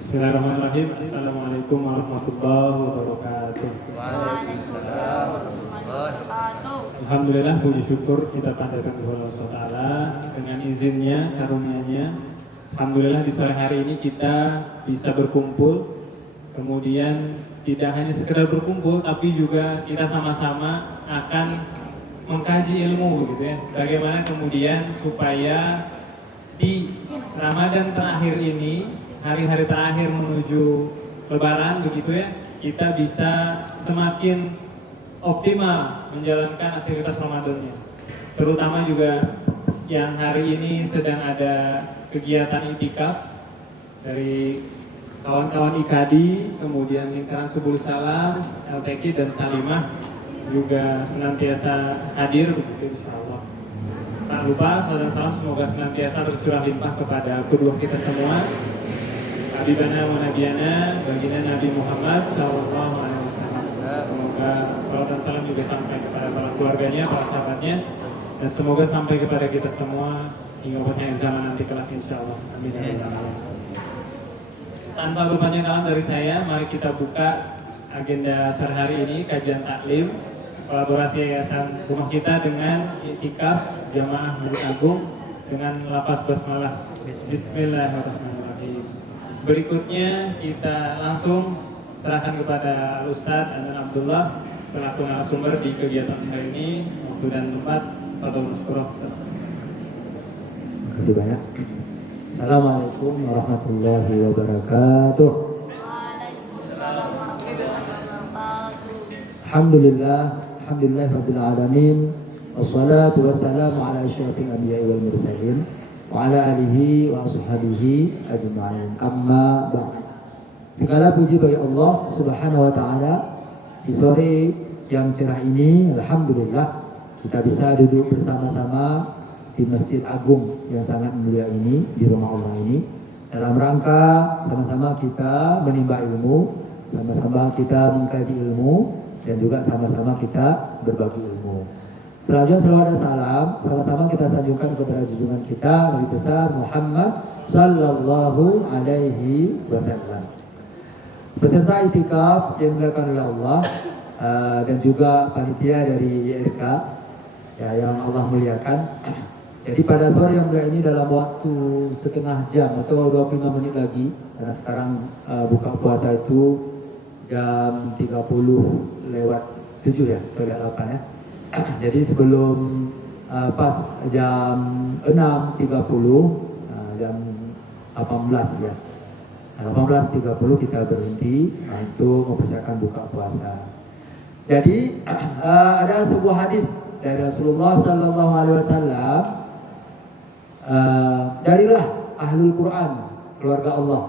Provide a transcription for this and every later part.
Bismillahirrahmanirrahim. Assalamualaikum warahmatullahi wabarakatuh. Waalaikumsalam warahmatullahi wabarakatuh. Alhamdulillah, puji syukur kita panjatkan kepada Allah SWT dengan izinnya, karunia-Nya. Alhamdulillah di sore hari ini kita bisa berkumpul. Kemudian tidak hanya sekedar berkumpul, tapi juga kita sama-sama akan mengkaji ilmu begitu ya. Bagaimana kemudian supaya di Ramadan terakhir ini, hari-hari terakhir menuju Lebaran begitu ya, kita bisa semakin optimal menjalankan aktivitas Ramadannya. Terutama juga yang hari ini sedang ada kegiatan itikaf dari kawan-kawan IKADI, kemudian lingkaran Subul Salam, LTQ dan Salimah juga senantiasa hadir begitu insyaallah. Tak lupa saudara salam semoga senantiasa tercurah limpah kepada kedua kita semua. Habibana wa nabiyana baginda Nabi Muhammad sallallahu alaihi wasallam. Semoga salam dan salam juga sampai kepada para keluarganya, para sahabatnya, dan semoga sampai kepada kita semua hingga akhir zaman nanti kelak insyaallah. Amin. Tanpa berpanjang kalam dari saya, mari kita buka agenda sore hari ini, kajian taklim kolaborasi Yayasan Rumah Kita dengan Iktikaf Jamaah Masjid Agung dengan lafaz basmalah. Bismillahirrahmanirrahim. Berikutnya kita langsung serahkan kepada Ustadz Andan Abdullah selaku narasumber di kegiatan hari ini. Waktu dan tempat, fadhol mashkurah. Terima kasih banyak. Assalamualaikum warahmatullahi wabarakatuh. Waalaikumsalam warahmatullahi wabarakatuh. Alhamdulillah rabbil alamin. Wassalatu wassalamu ala asyrafil anbiya'i wal mursalin wa ala alihi wa ashabihi ajma'in. Amma ba'd. Segala puji bagi Allah Subhanahu wa taala. Di sore yang cerah ini alhamdulillah kita bisa duduk bersama-sama di Masjid Agung yang sangat mulia ini, di rumah Allah ini, dalam rangka sama-sama kita menimba ilmu, sama-sama kita mengkaji ilmu, dan juga sama-sama kita berbagi ilmu. Selanjutnya salawat dan salam sama-sama kita sanjungkan kepada junjungan kita Nabi besar Muhammad sallallahu alaihi wasallam. Peserta itikaf yang dilakukan oleh Allah dan juga panitia dari YRK ya, yang Allah muliakan. Jadi pada sore yang mulia ini dalam waktu setengah jam atau 25 menit lagi, karena sekarang buka puasa itu jam 30 lewat 7 ya, atau lewat 8 ya. Jadi sebelum pas jam 6.30, jam 18 ya. 18.30 kita berhenti untuk mempersiapkan buka puasa. Jadi ada sebuah hadis dari Rasulullah Sallallahu Alaihi Wasallam. Darilah ahlul Quran, keluarga Allah.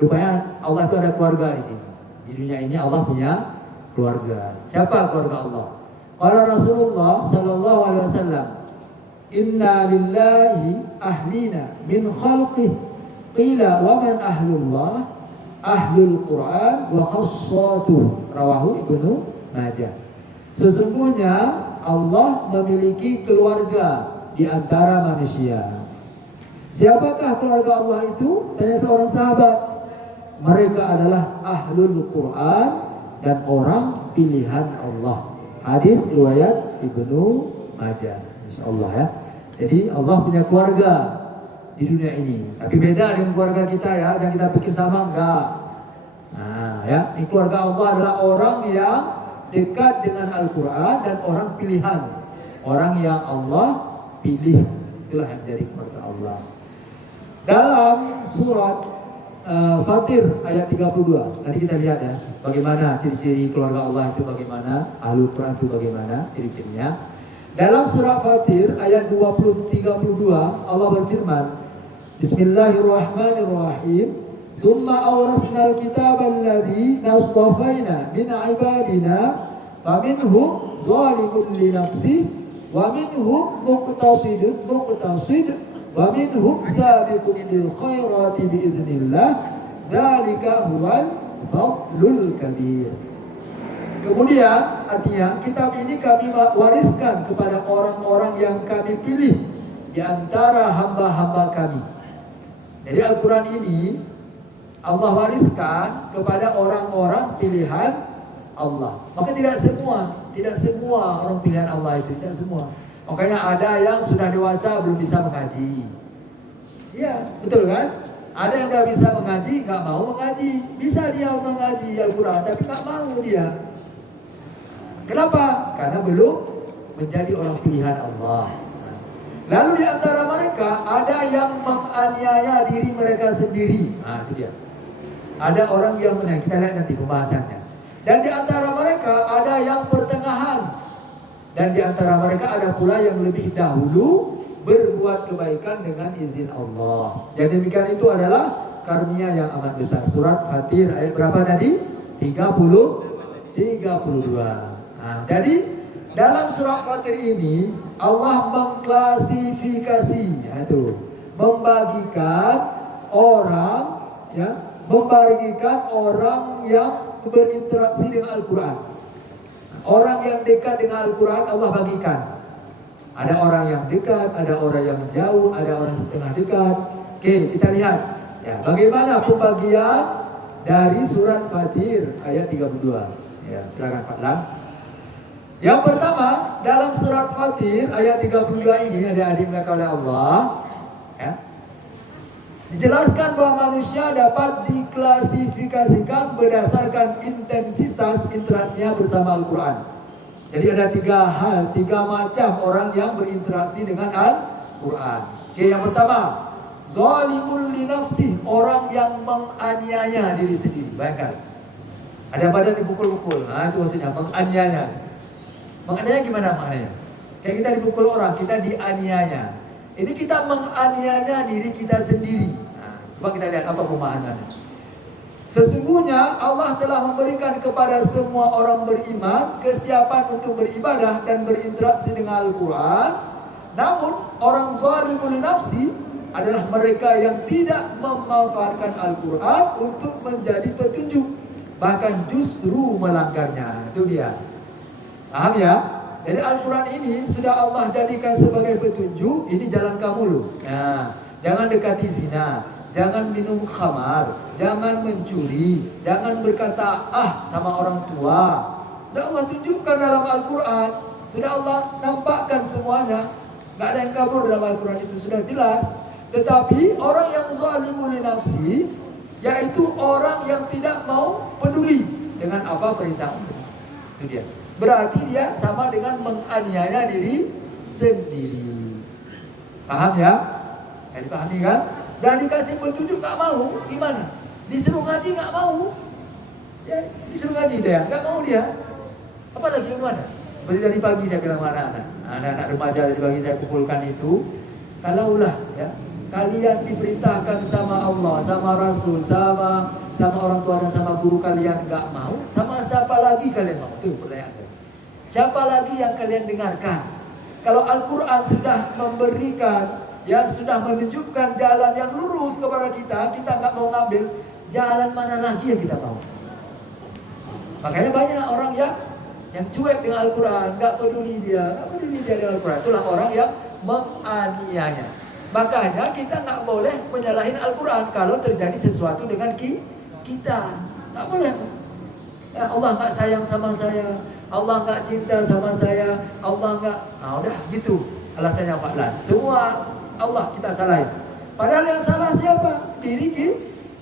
Rupanya Allah itu ada keluarga di sini. Di dunia ini Allah punya keluarga. Siapa keluarga Allah? Qala Rasulullah Sallallahu Alaihi Wasallam, Inna lillahi ahlina min khalqih. Qila wa man ahlullah? Ahlul Quran wa khassatuh. Rawahu Ibnu Majah. Sesungguhnya Allah memiliki keluarga di antara manusia. Siapakah keluarga Allah itu? Tanya seorang sahabat. Mereka adalah ahlul Quran dan orang pilihan Allah. Hadis riwayat Ibnu Majah. Insyaallah ya. Jadi Allah punya keluarga di dunia ini. Tapi beda dengan keluarga kita ya. Jangan kita pikir sama, enggak. Nah ya, ini keluarga Allah adalah orang yang dekat dengan Al-Quran dan orang pilihan. Orang yang Allah pilih, itulah yang jadi keluarga Allah. Dalam surat Fatir ayat 32, nanti kita lihat ya, bagaimana ciri-ciri keluarga Allah itu, bagaimana Ahlul Quran itu, bagaimana ciri-cirinya. Dalam surat Fatir ayat 32 Allah berfirman, Bismillahirrahmanirrahim. Tsumma awrasnal kitabal ladzi nastafaina min ibadina faminhum zalimun li nafsihi wa minhum muqtasid wa minhum sabiqun lil khairati bi idznillah dzalika huwal fadlul kabir. Kemudian artinya kitab ini kami wariskan kepada orang-orang yang kami pilih di antara hamba-hamba kami. Jadi Al-Quran ini Allah wariskan kepada orang-orang pilihan Allah. Maka tidak semua orang pilihan Allah itu, tidak semua. Makanya ada yang sudah dewasa belum bisa mengaji. Iya, betul kan? Ada yang udah bisa mengaji, nggak mau mengaji. Bisa dia mengaji Al-Quran, tapi nggak mau dia. Kenapa? Karena belum menjadi orang pilihan Allah. Lalu di antara mereka ada yang menganiaya diri mereka sendiri. Nah, itu dia. Ada orang yang kita lihat nanti pembahasannya. Dan di antara mereka ada yang pertengahan. Dan di antara mereka ada pula yang lebih dahulu berbuat kebaikan dengan izin Allah. Yang demikian itu adalah karunia yang amat besar. Surat Fatir ayat berapa tadi? 32. Nah, jadi dalam surat Fatir ini Allah mengklasifikasi, yaitu membagikan orang, ya, membagikan orang yang berinteraksi dengan Al-Quran. Orang yang dekat dengan Al-Quran Allah bagikan. Ada orang yang dekat, ada orang yang jauh, ada orang setengah dekat. Oke, kita lihat ya, bagaimana pembagian dari surat Fatir ayat 32. Ya, silakan Pak Lam. Yang pertama, dalam surat Fatir ayat 32 ini, adik-adik dimuliakan oleh Allah, ya, dijelaskan bahwa manusia dapat diklasifikasikan berdasarkan intensitas interaksinya bersama Al-Quran. Jadi ada tiga macam orang yang berinteraksi dengan Al-Quran. Oke, yang pertama, zalimul li nafsih, orang yang menganiaya diri sendiri. Bayangkan, ada badan dipukul-pukul. Nah, itu maksudnya menganiaya. Menganiaya gimana maknanya? Kayak kita dipukul orang, kita dianiaya. Ini kita menganiaya diri kita sendiri. Nah, coba kita lihat apa pemahamannya. Sesungguhnya Allah telah memberikan kepada semua orang beriman kesiapan untuk beribadah dan berinteraksi dengan Al-Quran. Namun orang zalimul nafsi adalah mereka yang tidak memanfaatkan Al-Quran untuk menjadi petunjuk, bahkan justru melanggarnya. Itu dia. Paham ya? Jadi Al-Quran ini sudah Allah jadikan sebagai petunjuk. Ini jalan kamu loh. Nah, jangan dekati zina, jangan minum khamar, jangan mencuri, jangan berkata sama orang tua. Sudah Allah tunjukkan dalam Al-Quran. Sudah Allah nampakkan semuanya. Gak ada yang kabur dalam Al-Quran, itu sudah jelas. Tetapi orang yang zalimul nafsi, yaitu orang yang tidak mau peduli dengan apa perintah Allah. Itu dia. Berarti dia sama dengan menganiaya diri sendiri. Paham ya? Jadi pahami kan? Dan dikasih petunjuk gak mau, gimana? Disuruh ngaji gak mau. Ya, disuruh ngaji dia, gak mau dia. Apalagi gimana? Seperti tadi pagi saya bilang anak-anak remaja tadi pagi saya kumpulkan itu. Kalaulah ya, kalian diperintahkan sama Allah, sama Rasul, sama orang tua dan sama guru kalian gak mau, sama siapa lagi kalian mau? Itu pertanyaan saya. Siapa lagi yang kalian dengarkan? Kalau Al-Quran sudah memberikan, ya sudah menunjukkan jalan yang lurus kepada kita, kita nggak mau ngambil, jalan mana lagi yang kita mau? Makanya banyak orang yang cuek dengan Al-Quran, nggak peduli dia dengan Al-Quran. Itulah orang yang menganiaya. Makanya kita nggak boleh menyalahin Al-Quran kalau terjadi sesuatu dengan kita. Nggak boleh. Ya, Allah nggak sayang sama saya, Allah nggak cinta sama saya, Allah nggak. Nah, udah gitu alasannya Pak Lan. Semua Allah kita salahin. Padahal yang salah siapa? Diri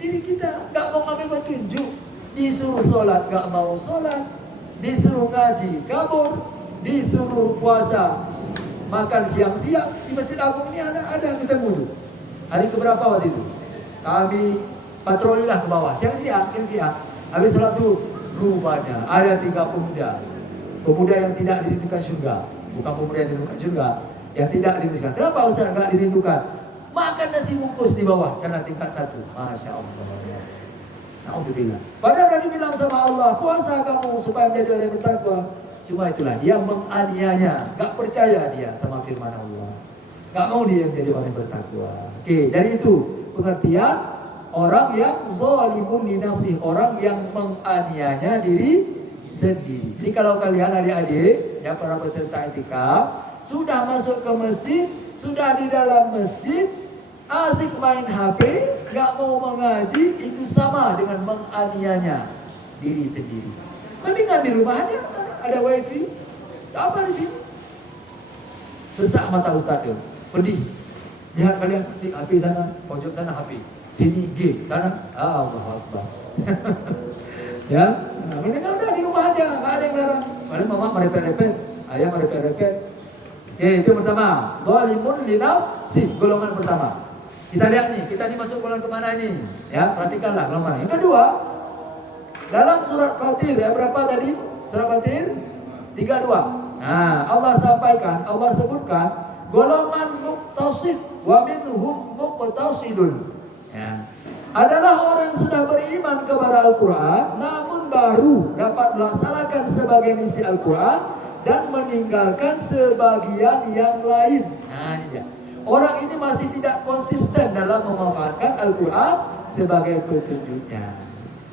kita. Nggak mau ngambil petunjuk. Disuruh sholat nggak mau sholat, disuruh ngaji kabur, disuruh puasa makan siang-siang. Di Masjid Agung ini ada ketemu tuh. Hari keberapa waktu itu? Kami patroli lah ke bawah siang-siang. Habis sholat tuh rupanya ada 3 pemuda yang tidak dirindukan surga. Bukan pemuda yang dirindukan surga, yang tidak dirindukan. Kenapa Ustaz nggak dirindukan? Makan nasi bungkus di bawah sana tingkat 1. Masya Allah. Alhamdulillah. Padahal tadi bilang sama Allah, puasa kamu supaya menjadi orang yang bertakwa. Cuma itulah dia menganiaya, nggak percaya dia sama firman Allah, nggak mau dia menjadi orang yang bertakwa. Oke, jadi itu pengertian orang yang zalimun li nafsih, orang yang menganiaya diri sendiri. Jadi kalau kalian adik-adik, ya para peserta itikaf, sudah masuk ke masjid, sudah di dalam masjid, Asik main HP, nggak mau mengaji, itu sama dengan menganiaya diri sendiri. Mendingan di rumah aja, sana ada wifi. Apa di sini? Sesak mata Ustaz itu, pedih. Lihat kalian si HP sana, pojok sana HP, sini G, sana Allah Akbar. Ya, mendingan udah di rumah aja, nggak ada yang larang. Paling mama merepet-repet, ayah merepet-repet. Oke, itu pertama. Zalimun li nafsi, golongan pertama. Kita lihat nih, kita ini masuk golongan kemana ini? Ya, perhatikanlah golongan. Yang kedua, dalam surat Fatir, ya berapa tadi? Surat Fatir 32. Nah, Allah sampaikan, Allah sebutkan golongan muqtasid wa minhum muqtasidun. Ya. Adalah orang yang sudah beriman kepada Al-Quran, namun baru dapat melaksanakan sebagian isi Al-Quran dan meninggalkan sebagian yang lain. Nah, ini dia. Orang ini masih tidak konsisten dalam memanfaatkan Al-Quran sebagai petunjuknya.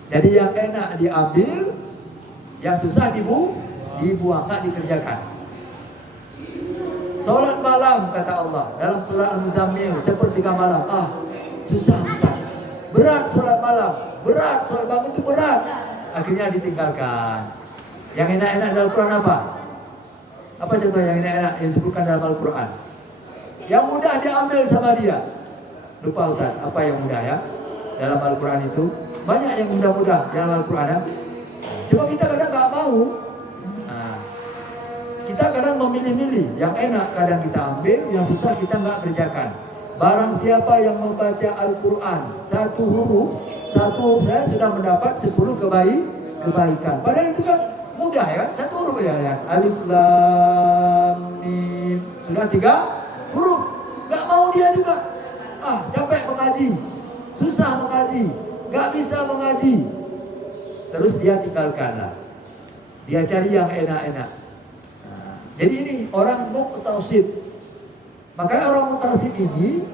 Jadi yang enak diambil, yang susah dibuang, nggak dikerjakan. Salat malam kata Allah dalam surah Al-Muzammil, sepertiga malam. Susah Ustaz. Berat salat malam, berat salat bangun itu berat. Akhirnya ditinggalkan. Yang enak-enak dalam Al-Quran apa? Apa contoh yang enak-enak yang disebutkan dalam Al-Quran? Yang mudah diambil sama dia. Lupa Ustaz, apa yang mudah ya? Dalam Al-Quran itu banyak yang mudah-mudah dalam Al-Quran ya. Cuma kita kadang nggak mau. Kita kadang memilih-milih, yang enak kadang kita ambil, yang susah kita nggak kerjakan. Barang siapa yang membaca Al-Quran satu huruf saya sudah mendapat 10 kebaikan. Padahal itu kan mudah ya, satu huruf ya. Alif Lam Mim, sudah 3 huruf. Nggak mau dia juga. Capek mengaji, susah mengaji, nggak bisa mengaji. Terus dia tinggalkanlah. Dia cari yang enak-enak. Jadi ini orang muqtasid. Makanya orang muqtasid ini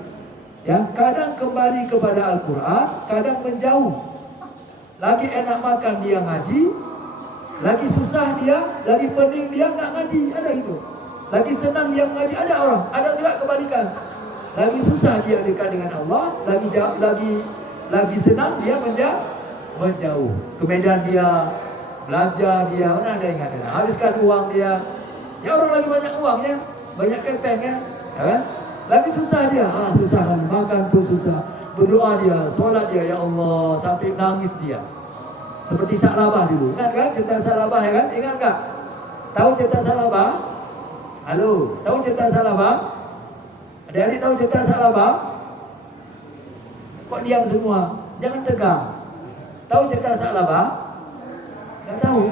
ya kadang kembali kepada Al-Quran, kadang menjauh. Lagi enak makan dia ngaji, lagi susah dia, lagi pening dia nggak ngaji, ada gitu. Lagi senang dia ngaji, ada orang, ada juga kebalikan. Lagi susah dia dekat dengan Allah, lagi senang dia menjauh. Kemudian dia belanja dia, mana ada yang ada, habiskan uang dia. Ya orang lagi banyak uang ya, banyak kepeng ya kan? Lagi susah dia, susah kan, makan pun susah. Berdoa dia, sholat dia, ya Allah, sampai nangis dia. Seperti Sa'labah dulu, ingat kan cerita Sa'labah ya kan? Ingat gak? Tahu cerita Sa'labah? Halo, tahu cerita Sa'labah? Adik-adik tahu cerita Sa'labah? Kok diam semua? Jangan tegang. Tahu cerita Sa'labah? Gak tahu.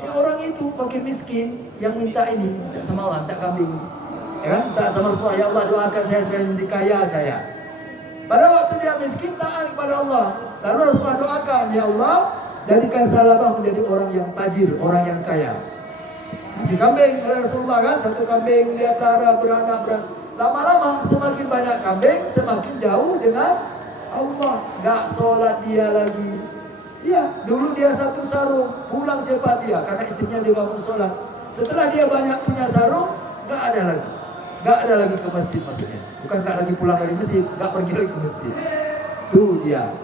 Ya orang itu makin miskin yang minta ini, minta sama Allah, minta kambing. Ya kan? Minta sama Rasulullah, ya Allah doakan saya supaya menjadi kaya saya. Pada waktu dia miskin taat kepada Allah. Lalu Rasulullah doakan, ya Allah jadikan Sa'labah menjadi orang yang tajir, orang yang kaya. Kasih kambing oleh Rasulullah kan, satu kambing dia pelihara beranak. Lama-lama semakin banyak kambing, semakin jauh dengan Allah. Gak sholat dia lagi. Iya, dulu dia satu sarung, pulang cepat dia karena istrinya dia bangun sholat. Setelah dia banyak punya sarung, gak ada lagi ke masjid maksudnya. Bukan gak lagi pulang dari masjid, gak pergi lagi ke masjid. Itu dia.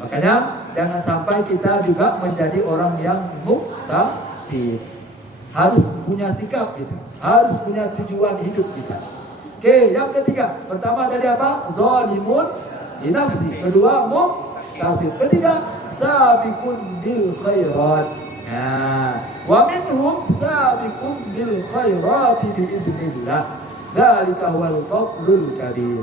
Makanya jangan sampai kita juga menjadi orang yang muqtasid. Harus punya sikap gitu, harus punya tujuan hidup kita. Oke, yang ketiga, pertama tadi apa? Zalimun li nafsi. Kedua, muqtasid. Ketiga, sabiqun bil khairat. Wa minhum sabiqun bil khairati biidznillah. Dzalika huwal fadlul kabir.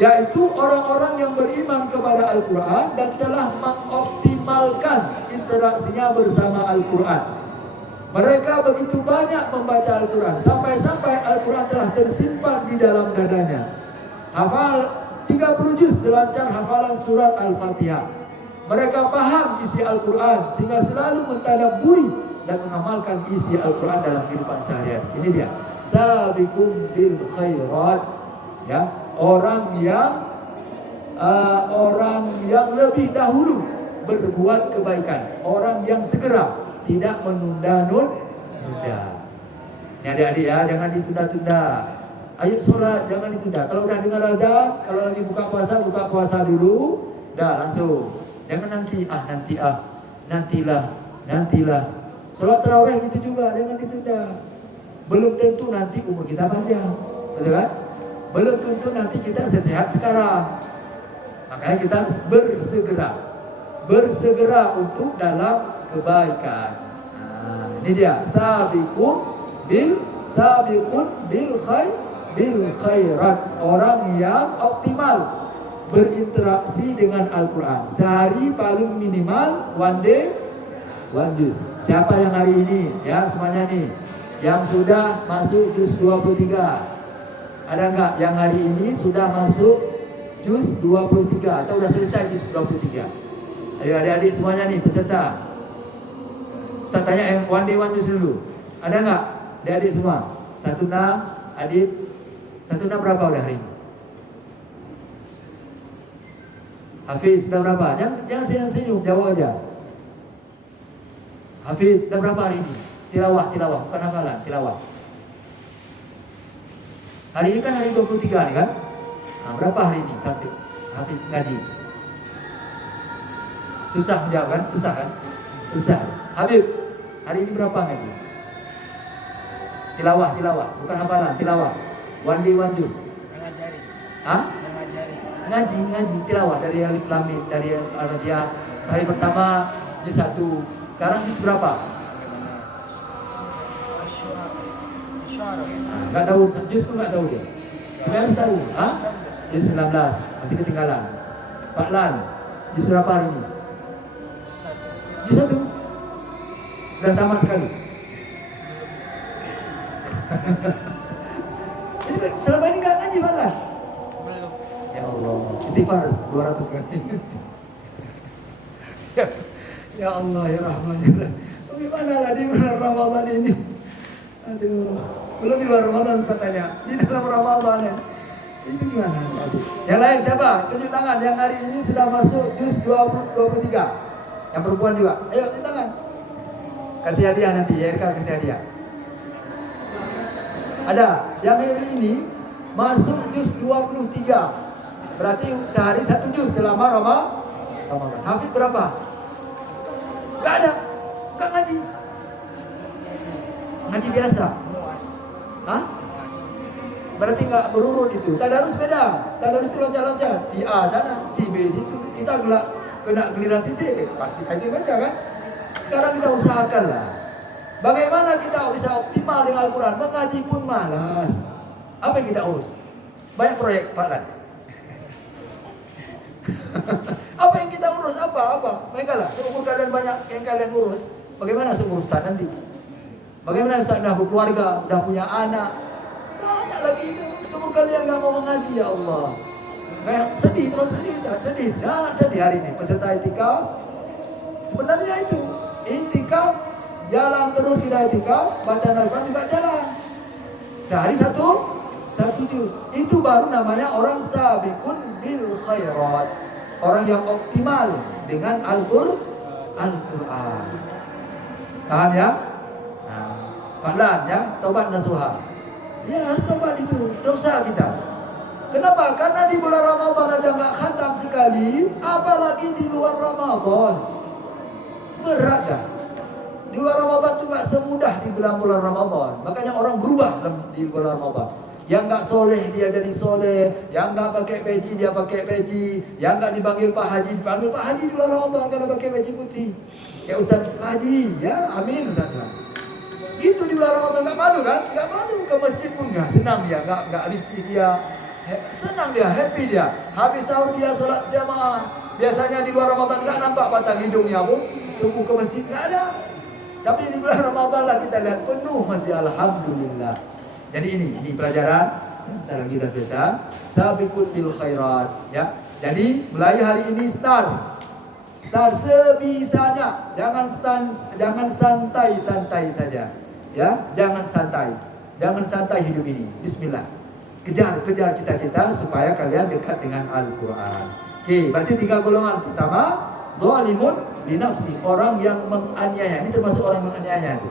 Yaitu orang-orang yang beriman kepada Al-Quran dan telah mengoptimalkan interaksinya bersama Al-Quran. Mereka begitu banyak membaca Al-Quran sampai-sampai Al-Quran telah tersimpan di dalam dadanya. Hafal 30 juz selancar hafalan surat Al-Fatihah. Mereka paham isi Al-Quran sehingga selalu mentadabburi dan mengamalkan isi Al-Quran dalam kehidupan sehari-hari. Ini dia, sabiqum bil khairat, ya, orang yang lebih dahulu berbuat kebaikan, orang yang segera, tidak menunda-nunda. Ini adik-adik ya, jangan ditunda-tunda. Ayo sholat, jangan ditunda. Kalau udah dengar azan, kalau lagi buka puasa dulu. Dah langsung. Jangan nantilah. Sholat tarawih gitu juga, jangan ditunda. Belum tentu nanti umur kita panjang, betul kan? Belum tentu nanti kita sesehat sekarang. Makanya kita bersegera untuk dalam kebaikan. Nah, ini dia sabiqun bil khairat, orang yang optimal berinteraksi dengan Al-Quran. Sehari paling minimal one day one juz. Siapa yang hari ini ya semuanya nih yang sudah masuk juz 23? Ada enggak yang hari ini sudah masuk juz 23 atau sudah selesai juz 23? Ayo adik-adik semuanya nih peserta. Saya tanya yang one day one juz dulu. Ada enggak adik-adik semua? Satuna berapa udah hari ini? Hafiz udah berapa? Jangan senyum, jawab aja. Hafiz udah berapa hari ini? Tilawah, bukan hafalan, tilawah. Hari ini kan hari 23 nih kan? Nah, berapa hari ini sampai Hafiz ngaji? Susah menjawab kan? Susah. Habib, hari ini berapa ngaji? Tilawah, bukan hafalan, tilawah. One day one juz. Ngajari. Hah? Ngaji tilawah dari alif lam mim, dari Al-Fatihah. Hari pertama juz 1. Sekarang juz berapa? Enggak tahu, juz pun enggak tahu dia. Sebenarnya harus tahu. Hah? Juz 19, masih ketinggalan. Pak Lan, juz berapa hari ini? Juz 1. Udah tamat sekali. Jadi selama ini enggak ngaji Pak Lan? Ya Allah, istighfar 200 kali. Ya Allah, ya Rahman, ya Rahim. Bagaimana lah di bulan Ramadan ini? Aduh, belum di bulan Ramadan saya tanya. Di dalam Ramadan ya. Itu gimana? Yang lain siapa? Tunjuk tangan yang hari ini sudah masuk juz 23. Yang perempuan juga. Ayo tunjuk tangan. Kasih hadiah nanti, ya Erka kasih hadiah. Ada yang hari ini masuk juz 23. Berarti sehari 1 juz selama Ramadan. Hafid berapa? Gak ada. Gak ngaji. Ngaji biasa. Hah? Berarti gak berurut itu. Tadarus beda. Tadarus itu loncat-loncat. Si A sana, si B situ. Kita kena giliran si C. Pas kita itu baca kan. Sekarang kita usahakan lah. Bagaimana kita bisa optimal dengan Al-Quran? Mengaji pun malas. Apa yang kita urus? Banyak proyek Pak Lan. Apa yang kita urus? Apa? Mereka lah, seumur kalian banyak yang kalian urus. Bagaimana seumur Ustaz nanti? Bagaimana Ustaz udah berkeluarga, udah punya anak? Banyak lagi itu. Seumur kalian gak mau mengaji, ya Allah. Kayak sedih Ustaz, sedih. Jangan sedih hari ini. Peserta itikaf, sebenarnya itu itikaf, jalan terus kita itikaf, baca Al-Quran juga jalan. Sehari satu juz. Itu baru namanya orang sabiqun bil khairat. Orang yang optimal dengan Al-Quran. Paham ya? Nah, Fadlan ya, taubat nasuha. Ya, harus taubat itu, dosa kita. Kenapa? Karena di bulan Ramadan aja nggak khatam sekali, apalagi di luar Ramadan. Berat dah. Di luar Ramadan itu nggak semudah di bulan Ramadan. Makanya orang berubah di bulan Ramadan. Yang nggak soleh dia jadi soleh, yang nggak pakai peci dia pakai peci, yang nggak dipanggil Pak Haji dipanggil Pak Haji di luar Ramadan karena pakai peci putih. Ya Ustaz Pak Haji, ya amin Ustaz. Itu di bulan Ramadan nggak malu kan? Nggak malu ke masjid pun nggak senang dia, nggak risih dia, senang dia, happy dia. Habis sahur dia sholat jamaah. Biasanya di luar Ramadan nggak nampak batang hidungnya pun, subuh ke masjid nggak ada. Tapi di bulan Ramadan lah kita lihat penuh masih alhamdulillah. Jadi ini pelajaran dalam kita biasa sabiqun bil khairat ya. Jadi mulai hari ini start sebisanya. Jangan santai saja. Ya, jangan santai hidup ini. Bismillah. Kejar cita-cita supaya kalian dekat dengan Al-Quran. Oke, berarti 3 golongan. Pertama, zalimun li nafsi, orang yang menganiaya. Ini termasuk orang yang menganiaya itu.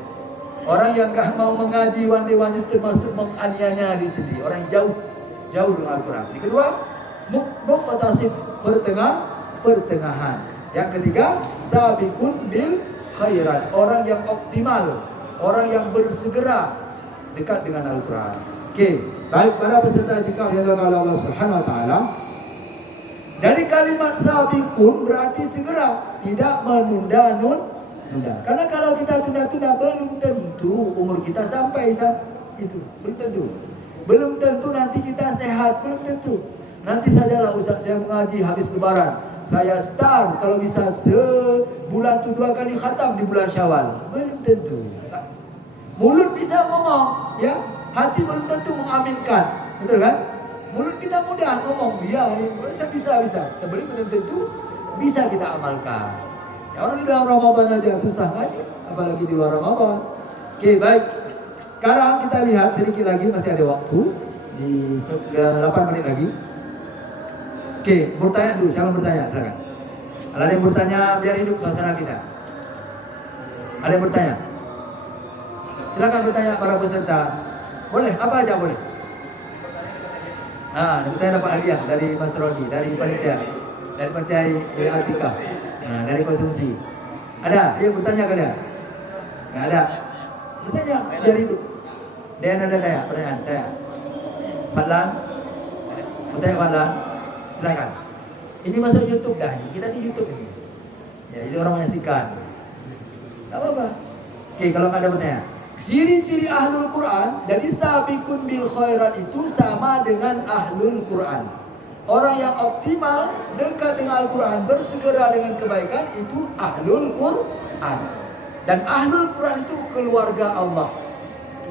Orang yang gak mau mengaji one-day termasuk menganiaya diri sendiri. Orang yang jauh dengan Al-Quran. Yang kedua, muqtasid, pertengahan. Yang ketiga, sabiqun bil khairat, orang yang optimal, orang yang bersegera dekat dengan Al-Quran. Okey, baik para peserta iktikaf yang dimuliakan Allah Subhanahu wa taala. Dari kalimat sabiqun berarti segera, tidak menunda. Karena kalau kita tunda-tunda belum tentu umur kita sampai saat itu, belum tentu. Belum tentu nanti kita sehat, belum tentu. Nanti sajalah Ustaz saya mengaji habis lebaran. Saya start kalau bisa sebulan tu 2 kali khatam di bulan Syawal. Belum tentu. Mulut bisa ngomong, ya. Hati belum tentu mengaminkan. Betul kan? Mulut kita mudah ngomong, ya, bisa. Tapi belum tentu bisa kita amalkan. Ya, orang di dalam Ramadan aja susah ngaji, apalagi di luar Ramadan. Oke, baik. Sekarang kita lihat sedikit lagi, masih ada waktu di 8 menit lagi. Oke, bertanya dulu, siapa bertanya? Silakan. Kalau ada yang bertanya, biar hidup suasana kita. Ada yang bertanya? Silakan bertanya para peserta. Boleh, apa aja boleh. Bertanya dapat hadiah dari Mas Roni, dari panitia Atikah, dari konsumsi. Ada? Ayo bertanya kalian. Nggak ada? Bertanya, biar hidup. Dan ada kayak pertanyaan, tanya. Fadlan? Bertanya Fadlan? Silakan. Ini masuk YouTube dah. Kita di YouTube ini. Ya, jadi orang menyaksikan. Tak apa-apa. Oke, kalau nggak ada bertanya. Ciri-ciri ahlul Quran. Jadi sabiqun bil khairat itu sama dengan ahlul Quran. Orang yang optimal, dekat dengan Al-Quran, bersegera dengan kebaikan, itu ahlul Quran. Dan ahlul Quran itu keluarga Allah.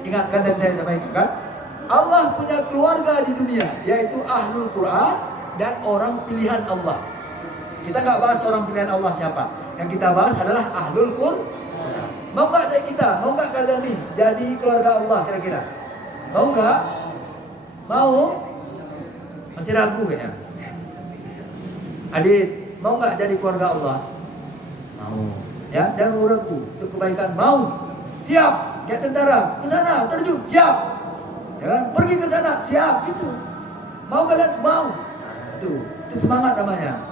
Ingatkan dan saya sampaikan, Allah punya keluarga di dunia, yaitu ahlul Quran dan orang pilihan Allah. Kita nggak bahas orang pilihan Allah siapa. Yang kita bahas adalah ahlul Quran. Mau nggak kita? Mau nggak kalian nih jadi keluarga Allah kira-kira? Mau nggak? Mau? Masih ragu kayaknya. Adit, mau nggak jadi keluarga Allah? Mau. Ya, jangan ragu. Untuk kebaikan mau. Siap. Kayak tentara, ke sana, terjun, siap. Ya kan? Pergi ke sana, siap. Itu. Mau kalian? Mau. Itu semangat namanya.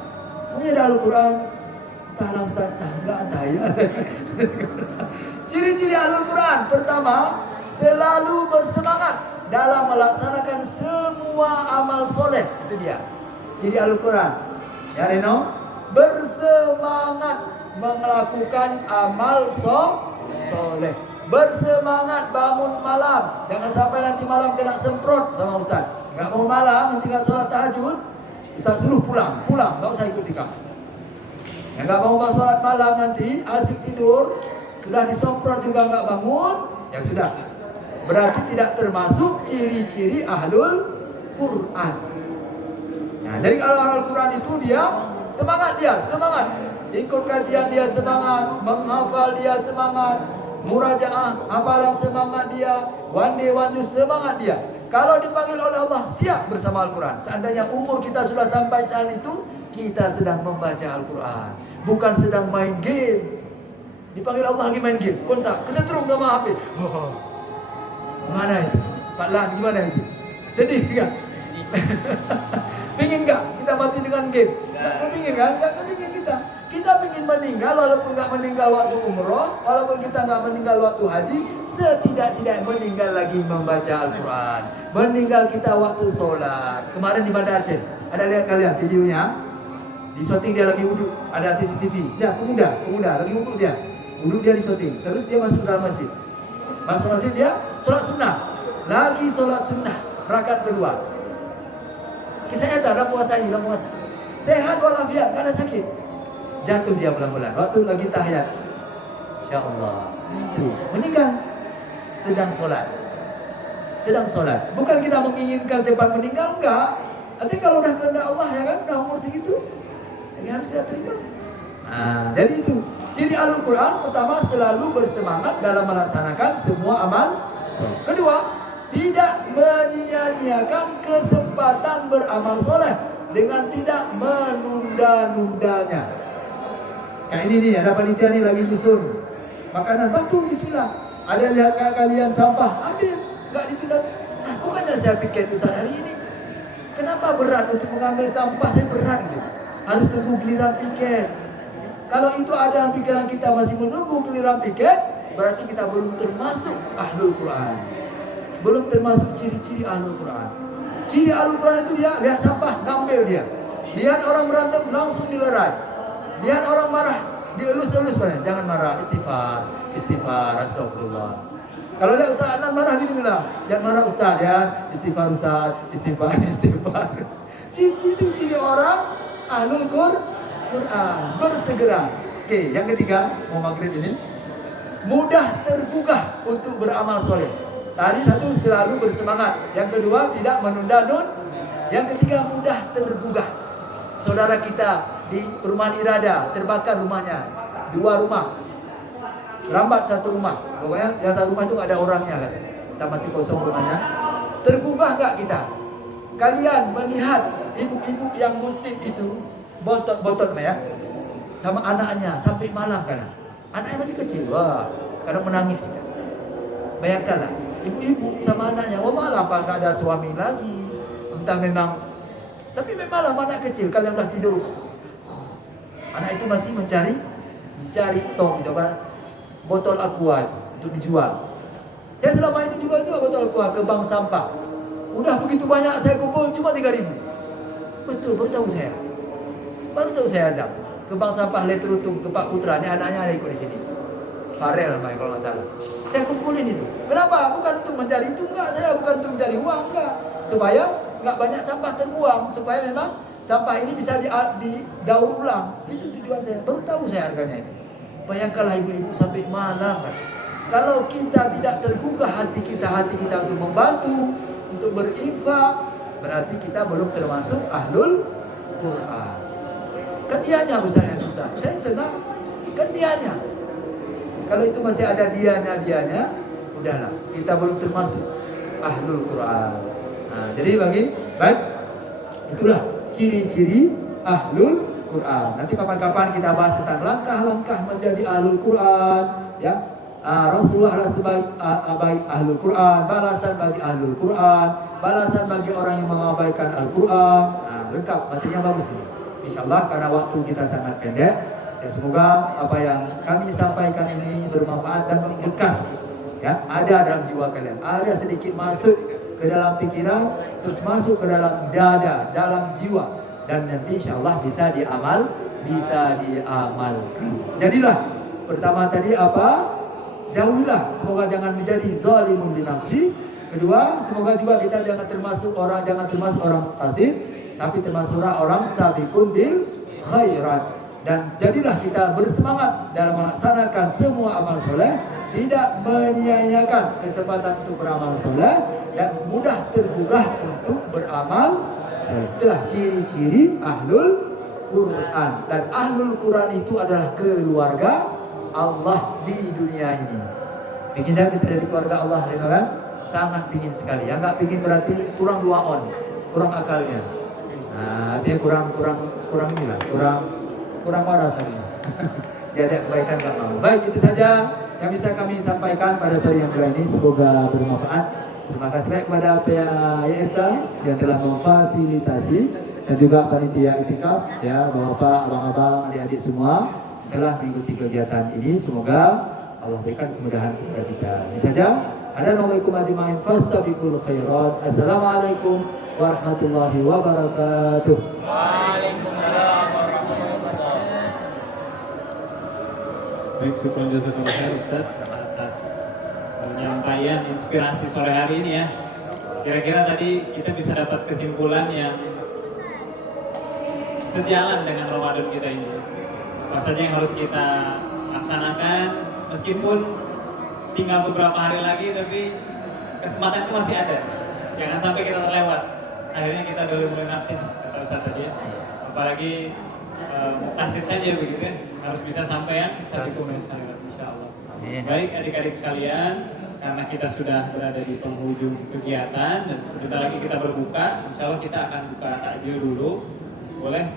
Punya ada Al-Quran. Entahlah Ustaz, entah ya. Ciri-ciri Al-Quran. Pertama, selalu bersemangat dalam melaksanakan semua amal soleh. Itu dia. Jadi Al-Quran. Ya Reno, bersemangat melakukan amal soleh. Bersemangat bangun malam. Jangan sampai nanti malam kena semprot sama Ustaz. Nggak mau malam, nanti nggak sholat tahajud. Ustaz suruh pulang. Nggak usah ikut tikam. Yang nggak mau sholat malam nanti, asik tidur, sudah disemprot juga nggak bangun, ya sudah. Berarti tidak termasuk ciri-ciri ahlul Quran. Nah, jadi kalau ahlul Quran itu dia semangat. Ikut kajian dia semangat, menghafal dia semangat, murajaah hafalan semangat dia, one day semangat dia. Kalau dipanggil oleh Allah, siap bersama Al-Quran. Seandainya umur kita sudah sampai saat itu, kita sedang membaca Al-Quran, bukan sedang main game. Dipanggil Allah lagi main game, kontak, kesetrum sama HP. Mana itu? Pak Lan, gimana itu? Sedih kan? Pingin gak kita mati dengan game? Gak kepingin kan? Gak kepingin kita. Kita pingin meninggal, walaupun gak meninggal waktu umroh, walaupun kita gak meninggal waktu haji, setidak-tidak meninggal lagi membaca Al-Quran. Meninggal kita waktu sholat. Kemarin di Banda Aceh, ada lihat kalian videonya? Di syuting dia lagi wudhu, ada CCTV. Ya, pemuda lagi wudhu dia. Wudhu dia di syuting. Terus dia masuk dalam masjid. Masuk masjid dia sholat sunnah. Lagi sholat sunnah, rakaat kedua. Kisah nyata dalam puasa ini, dalam puasa. Sehat walafiat, gak ada sakit. Jatuh dia pelan-pelan. Waktu lagi tahiyat. Insya Allah. Meninggal. Sedang sholat. Bukan kita menginginkan cepat meninggal, enggak. Nanti kalau udah kehendak Allah ya kan, udah umur segitu, ini harus kita terima. Nah, jadi itu ciri Al-Quran. Pertama, selalu bersemangat dalam melaksanakan semua amal. Kedua, tidak menyia-nyiakan kesempatan beramal soleh dengan tidak menunda-nundanya. Kayak ini nih, ada panitia nih lagi nyusun makanan, batu bismillah. Ada yang lihat kalian sampah, ambil, nggak ditunda. Nah, bukannya saya pikir Ustaz hari ini, kenapa berat untuk mengambil sampah? Saya berat gitu. Harus tunggu giliran piket. Kalau itu ada pikiran kita masih menunggu giliran piket, berarti kita belum termasuk ahlul Quran. Belum termasuk ciri-ciri ahlul Quran. Ciri ahlul Quran itu dia lihat sampah, ngambil dia. Lihat orang berantem, langsung dilerai. Lihat orang marah, dielus-elus padanya. Jangan marah, istighfar, istighfar, astagfirullah. Kalau lihat Ustaz Adnan marah gini bilang, jangan marah Ustaz ya, istighfar Ustaz, istighfar, istighfar. Itu ciri orang ahlul Quran, bersegera. Oke, yang ketiga, mau maghrib ini, mudah tergugah untuk beramal soleh. Tadi satu, selalu bersemangat. Yang kedua, tidak menunda-nunda. Yang ketiga, mudah tergugah. Saudara kita di perumahan Irada terbakar rumahnya, 2 rumah, lambat 1 rumah. Pokoknya yang 1 rumah itu ada orangnya kan, kita masih kosong rumahnya. Tergugah nggak kita? Kalian melihat ibu-ibu yang muntit itu botot-botot ya, sama anaknya sampai malam kan? Anaknya masih kecil, wah, kadang menangis kita. Bayangkanlah, ibu-ibu sama anaknya, oh malam apa nggak ada suami lagi, entah memang. Tapi memanglah anak kecil, kalian udah tidur, anak itu masih mencari tong itu apa, botol aqua untuk dijual. Saya selama ini jual juga botol aqua ke bank sampah. Udah begitu banyak saya kumpul cuma 3.000. Betul, baru tahu saya Azam. Ke bank sampah Letrutung, ke Pak Putra, ini anaknya ada ikut di sini. Farel namanya kalau nggak salah. Saya kumpulin itu. Kenapa? Bukan untuk mencari itu, enggak. Saya bukan untuk mencari uang, enggak. Supaya nggak banyak sampah terbuang, supaya memang sampah ini bisa didaur ulang. Itu tujuan saya. Baru tahu saya harganya ini. Bayangkanlah ibu-ibu sampai malam kan. Kalau kita tidak tergugah hati kita untuk membantu, untuk berinfak, berarti kita belum termasuk ahlul Quran. Kan dianya Ustaz yang susah. Saya senang. Kan dianya. Kalau itu masih ada dianya, udahlah. Kita belum termasuk ahlul Quran. Nah, jadi baik, itulah ciri-ciri ahlul Quran. Nanti kapan-kapan kita bahas tentang langkah-langkah menjadi ahlul Quran, ya. Rasulullah adalah sebagai ahlul Quran, balasan bagi ahlul Quran, balasan bagi orang yang mengabaikan Al-Quran. Nah, lengkap, materinya bagus ini. Insyaallah karena waktu kita sangat pendek, ya semoga apa yang kami sampaikan ini bermanfaat dan membekas, ya, ada dalam jiwa kalian, ada sedikit masuk ke dalam pikiran, terus masuk ke dalam dada, dalam jiwa, dan nanti insyaallah bisa diamalkan. Jadilah pertama tadi apa? Jauhilah, semoga jangan menjadi zalimun li nafsi. Kedua, semoga juga kita jangan termasuk orang muktasid, tapi termasuk orang sabiqun bil khairat. Dan jadilah kita bersemangat dalam melaksanakan semua amal soleh, tidak menyia-nyiakan kesempatan untuk beramal soleh, dan mudah tergugah untuk beramal soleh. Itulah ciri-ciri ahlul Quran. Dan ahlul Quran itu adalah keluarga Allah di dunia ini. Pingin dah kita jadi keluarga Allah, kan? Sangat pingin sekali. Yang nggak pingin berarti kurang 2 on, kurang akalnya. Nah, artinya kurang inilah, kurang waras lagi. Dia ada kebaikan nggak mau. Baik, itu saja yang bisa kami sampaikan pada sore yang mulia ini. Semoga bermanfaat. Terima kasih banyak kepada PAYRK yang telah memfasilitasi, dan juga panitia itikaf, ya, bapak, abang-abang, adik-adik semua telah mengikuti kegiatan ini. Semoga Allah berikan kemudahan kepada kita. Ini saja. Assalamualaikum ajma'in fastabiqul khairat. Assalamualaikum warahmatullahi wabarakatuh. Waalaikumsalam warahmatullahi wabarakatuh. Baik, syukur jazakallah khair Ustaz atas penyampaian inspirasi sore hari ini ya. Kira-kira tadi kita bisa dapat kesimpulan yang sejalan dengan Ramadan kita ini. Apa saja yang harus kita laksanakan, meskipun tinggal beberapa hari lagi, tapi kesempatan itu masih ada. Jangan sampai kita terlewat. Akhirnya kita mulai nafsin, kata Ustaz tadi ya. Apalagi muktasid saja begitu ya. Harus bisa sampai yang sabiqun insyaallah. Baik adik-adik sekalian, karena kita sudah berada di penghujung kegiatan dan sebentar lagi kita berbuka, insyaallah kita akan buka takjil dulu. Boleh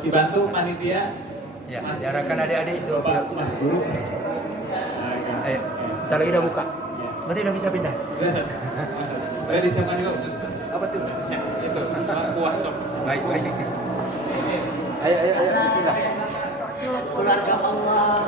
dibantu panitia? Ya, diarahkan adik-adik itu Bapak Mas Guru. Ayo. Bentar lagi udah buka. Berarti udah bisa pindah. Boleh disiapkan juga khusus. Apa tuh? Itu, kuah sop. Baik. Ayo, bismillah. Keluarga Allah